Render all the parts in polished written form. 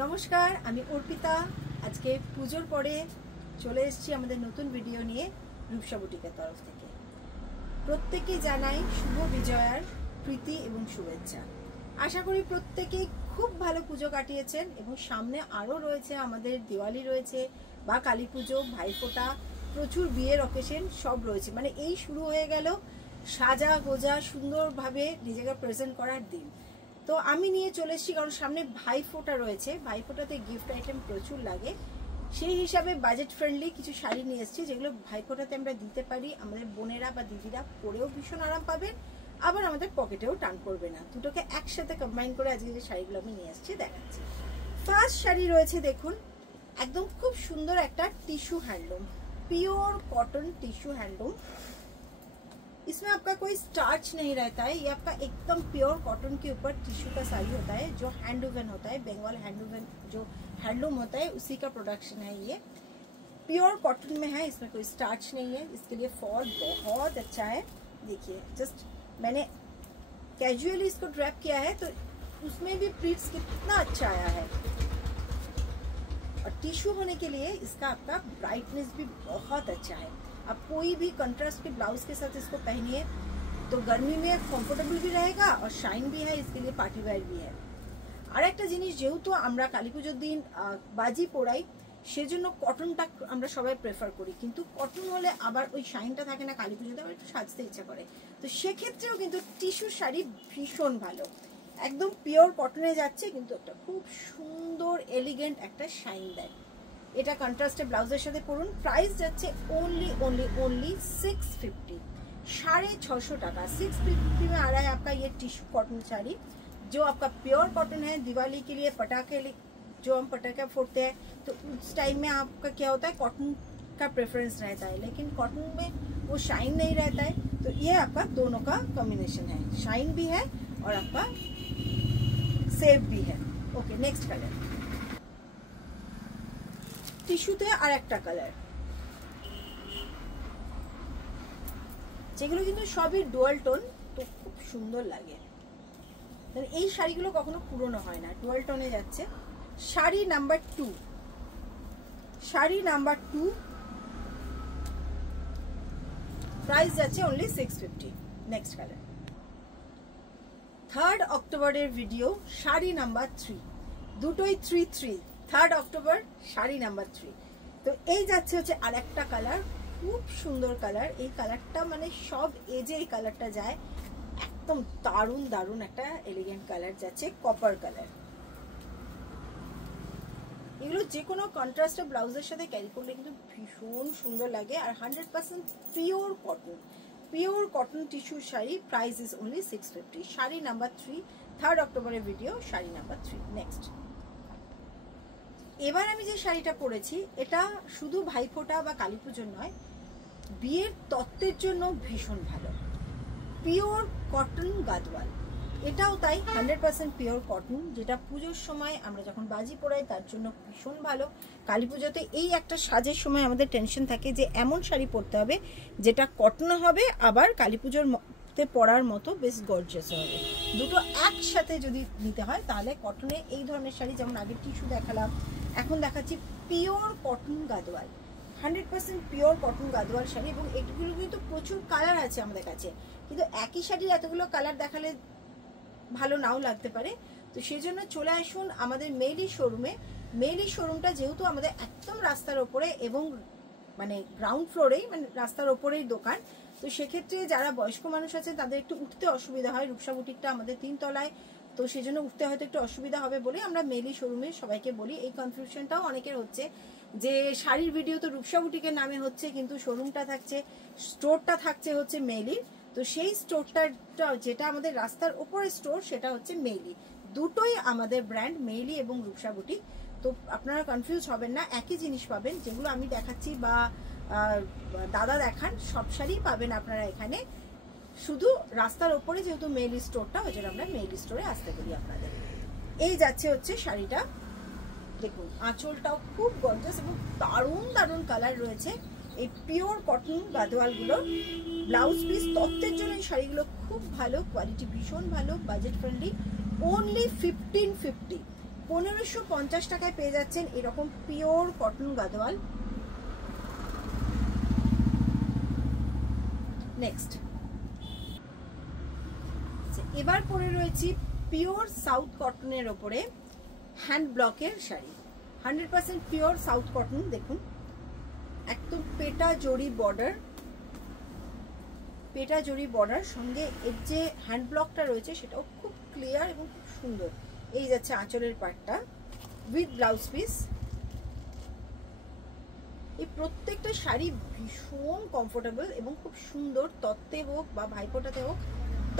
নমস্কার, আমি অর্পিতা। আজকে পুজোর পরে চলে এসেছি আমাদের নতুন ভিডিও নিয়ে রূপসা বুটিকের তরফ থেকে। প্রত্যেককে জানাই শুভ বিজয়ার প্রীতি এবং শুভেচ্ছা। আশা করি প্রত্যেকেই খুব ভালো পুজো কাটিয়েছেন এবং সামনে আরও রয়েছে, আমাদের দিওয়ালি রয়েছে বা কালী পুজো, ভাইফোঁটা, প্রচুর বিয়ের অকেশন সব রয়েছে। মানে এই শুরু হয়ে গেল সাজা গোজা সুন্দরভাবে নিজেকে প্রেজেন্ট করার দিন। তো আমি নিয়ে চলে এসেছি কারণ সামনে ভাইফোঁটা রয়েছে, ভাইফোঁটাতে গিফট আইটেম প্রচুর লাগে। সেই হিসাবে বাজেট ফ্রেন্ডলি কিছু শাড়ি নিয়ে এসেছি যেগুলো ভাইফোঁটাতে আমরা দিতে পারি। আমাদের বোনেরা বা দিদিরা পরেও ভীষণ আরাম পাবেন, আবার আমাদের পকেটেও টান করবে না। দুটোকে একসাথে কম্বাইন করে আজকে যে শাড়িগুলো আমি নিয়ে এসেছি দেখাচ্ছি। ফার্স্ট শাড়ি রয়েছে দেখুন, একদম খুব সুন্দর একটা tissue handloom, pure cotton tissue handloom. इसमें आपका कोई स्टार्च नहीं रहता है, ये आपका एकदम प्योर कॉटन के ऊपर टिश्यू का साड़ी होता है जो हैंड वूवन होता है। बंगाल हैंड वूवन जो हैंडलूम होता है उसी का प्रोडक्शन है। ये प्योर कॉटन में है, इसमें कोई स्टार्च नहीं है। इसके लिए फॉल बहुत अच्छा है। देखिए जस्ट मैंने कैजुअली इसको ड्रैप किया है तो उसमें भी प्लीट्स कितना अच्छा आया है। और टिश्यू होने के लिए इसका आपका ब्राइटनेस भी बहुत अच्छा है। आप कोई भी कंट्रास्ट के ब्लाउज के साथ इसको पहनिए तो गर्मी में कंफर्टेबल भी रहेगा और शाइन भी है, इसके लिए पार्टी वेयर भी है। আর একটা জিনিস, যেহেতু আমরা কালী পুজোর দিন বাজি পোড়াই সেজন্য কটনটা আমরা সবাই প্রেফার করি, কিন্তু কটন হলে আবার ওই শাইনটা থাকে না, কালী পুজোতে আবার একটু সাজতে ইচ্ছা করে। তো সেক্ষেত্রেও কিন্তু টিস্যু শাড়ি ভীষণ ভালো, একদম পিওর কটনে যাচ্ছে কিন্তু একটা খুব সুন্দর এলিগেন্ট একটা শাইন দেয়। এটা কন্ট্রাস্টে ব্লাউজের সাথে পরুন। প্রাইস যাচ্ছে ओनली 650, 650 টাকা। 650 में आ रहा है आपका ये टिश्यू कॉटन साड़ी जो आपका प्योर कॉटन है। दिवाली के लिए पटाखे जो हम पटाखे फोड़ते हैं तो उस टाइम में आपका क्या होता है, कॉटन का प्रेफरेंस रहता है, लेकिन कॉटन में वो शाइन नहीं रहता है। तो ये आपका दोनों का कॉम्बिनेशन है, शाइन भी है और आपका सेफ भी है। ओके, नेक्स्ट कलर টিস্যুতে আর একটা কালার, যেগুলো কিন্তু সবই ডুয়াল টোন, তো খুব সুন্দর লাগে। এই শাড়িগুলো কখনো পুরনো হয় না, ডুয়াল টোনে যাচ্ছে। Sari number 2, sari number 2 price যাচ্ছে ओनली 650। নেক্সট কালার 3 অক্টোবরের ভিডিও, শাড়ি নাম্বার 3, দুটোই 3 3 অক্টোবর শাড়ি নাম্বার 3। তো এই যাচ্ছে হচ্ছে আর একটা কালার, খুব সুন্দর কালার। এই কালারটা মানে সব এজে এই কালারটা যায়, একদম দারুণ দারুণ একটা এলিগেন্ট কালার যাচ্ছে, কপার কালার। এগুলো যে কোনো কন্ট্রাস্টে ব্লাউজের সাথে ক্যারি করলে কিন্তু ভীষণ সুন্দর লাগে। আর 100% pure cotton, pure cotton tissue sari. Price is only 650। Sari number 3, 3 অক্টোবরের ভিডিও, শাড়ি নাম্বার 3। নেক্সট এবার আমি যে শাড়িটা পরেছি এটা শুধু ভাইফোঁটা বা কালী পুজোর নয়, বিয়ের তত্ত্বের জন্য ভীষণ ভালো। পিওর কটন গাদওয়াল, এটাও তাই 100% পিওর কটন, যেটা পুজোর সময় আমরা যখন বাজি পোড়াই তার জন্য ভীষণ ভালো। কালী পুজোতে এই একটা সাজের সময় আমাদের টেনশন থাকে যে এমন শাড়ি পরতে হবে যেটা কটন হবে আবার কালী পুজোর পরার মতো বেশ গর্জিয়াস হবে। দুটো একসাথে যদি নিতে হয় তাহলে কটনে এই ধরনের শাড়ি, যেমন আগে টিস্যু দেখালাম, এখন দেখাচ্ছি pure cotton Gadwal, 100% pure cotton Gadwal sari. এবং এগুলো কিন্তু প্রচুর কালার আছে আমাদের কাছে, কিন্তু একই শাড়ির এতগুলো কালার দেখালে ভালো নাও লাগতে পারে। তো সেজন্য চলে আসুন আমাদের মেইলি শোরুমে। মেইলি শোরুমটা যেহেতু আমাদের একদম রাস্তার ওপরে এবং মানে গ্রাউন্ড ফ্লোরেই, মানে রাস্তার ওপরেই দোকান, তো সেক্ষেত্রে যারা বয়স্ক মানুষ আছেন তাদের একটু উঠতে অসুবিধা হয়। রূপসা বুটিকটা আমাদের 3 তলায়, তো সেজন্য উঠতে হয়তো একটু অসুবিধা হবে বলে আমরা মেইলি শোরুমে সবাইকে বলি। এই কনফিউশনটাও অনেকের হচ্ছে যে শাড়ির ভিডিও তো রূপসা বুটিকের নামে হচ্ছে, কিন্তু শোরুমটা থাকছে, স্টোরটা থাকছে হচ্ছে মেইলি। তো সেই স্টোরটা যেটা আমাদের রাস্তার ওপরে স্টোর সেটা হচ্ছে মেইলি। দুটোই আমাদের ব্র্যান্ড, মেইলি এবং রূপসা বুটিক। তো আপনারা কনফিউজ হবেন না, একই জিনিস পাবেন। যেগুলো আমি দেখাচ্ছি বা দাদা দেখান সব শাড়ি পাবেন আপনারা এখানে, শুধু রাস্তার ওপরে যেহেতু মেইলি স্টোরটা, ওই জন্য আমরা মেইলি স্টোরে আসতে বলি আপনাদের। এই যাচ্ছে হচ্ছে শাড়িটা, দেখুন আঁচলটাও খুব গর্জিয়াস এবং দারুণ দারুণ কালার রয়েছে। এই পিওর কটন গাদওয়ালগুলো ব্লাউজ পিস তত্ত্বের জন্য এই শাড়িগুলো খুব ভালো, কোয়ালিটি ভীষণ ভালো, বাজেট ফ্রেন্ডলি। ओनली 1550 1550 টাকায় পেয়ে যাচ্ছেন এরকম পিওর কটন গাদোয়াল। নেক্সট এবার পরে রয়েছি পিওর সাউথ কটনের ওপরে হ্যান্ড ব্লকের শাড়ি, 100% পিওর সাউথ কটন। দেখুন একদম পেটা জড়ি বর্ডার, পেটা জড়ি বর্ডার, সঙ্গে এর যে হ্যান্ড ব্লকটা রয়েছে সেটাও খুব ক্লিয়ার এবং খুব সুন্দর। এই যাচ্ছে আঁচলের পাটটা উইথ ব্লাউজ পিস। এই প্রত্যেকটা শাড়ি ভীষণ কমফোর্টেবল এবং খুব সুন্দর, তত্ত্বে হোক বা ভাইফোঁটাতে হোক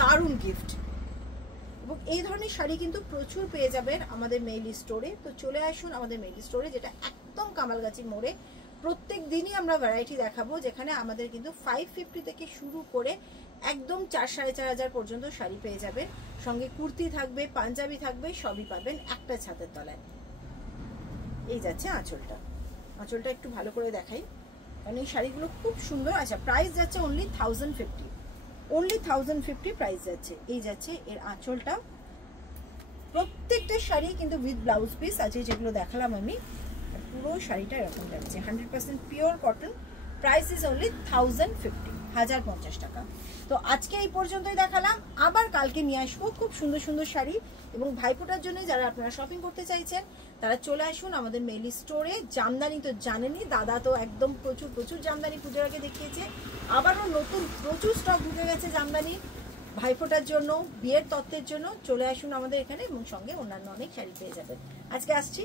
দারুণ গিফট। এবং এই ধরনের শাড়ি কিন্তু প্রচুর পেয়ে যাবেন আমাদের মেইলি স্টোরে। তো চলে আসুন আমাদের মেইলি স্টোরে, যেটা একদম কামালগাছির মোড়ে। প্রত্যেক দিনই আমরা ভ্যারাইটি দেখাবো, যেখানে আমাদের কিন্তু 550 থেকে শুরু করে একদম 4-4.5 পর্যন্ত শাড়ি পেয়ে যাবেন। সঙ্গে কুর্তি থাকবে, পাঞ্জাবি থাকবে, সবই পাবেন একটা ছাদের তলায়। এই যাচ্ছে আঁচলটা, আঁচলটা একটু ভালো করে দেখাই কারণ এই শাড়িগুলো খুব সুন্দর। আচ্ছা, প্রাইস যাচ্ছে অনলি 1050, অনলি 1050 প্রাইস যাচ্ছে। এই যাচ্ছে এর আঁচলটা। প্রত্যেকটা শাড়ি কিন্তু উইথ ব্লাউজ পিস আছে, যেগুলো দেখালাম আমি। পুরো শাড়িটা এরকম যাচ্ছে, 100% pure cotton. Price is only 1050 টাকা। তো আজকে এই পর্যন্তই দেখালাম, আবার কালকে নিয়ে আসবো খুব সুন্দর সুন্দর শাড়ি। এবং ভাইফোঁটার জন্য যারা আপনারা শপিং করতে চাইছেন তারা চলে আসুন আমাদের মেইলি স্টোরে। জামদানি তো জানেনই, দাদা তো একদম প্রচুর প্রচুর জামদানি পুজোর আগে দেখিয়েছে। আবারও নতুন প্রচুর স্টক ঢুকে গেছে জামদানি ভাইফোঁটার জন্য, বিয়ের তত্ত্বের জন্য। চলে আসুন আমাদের এখানে এবং সঙ্গে অন্যান্য অনেক শাড়ি পেয়ে যাবেন। আজকে আসছি।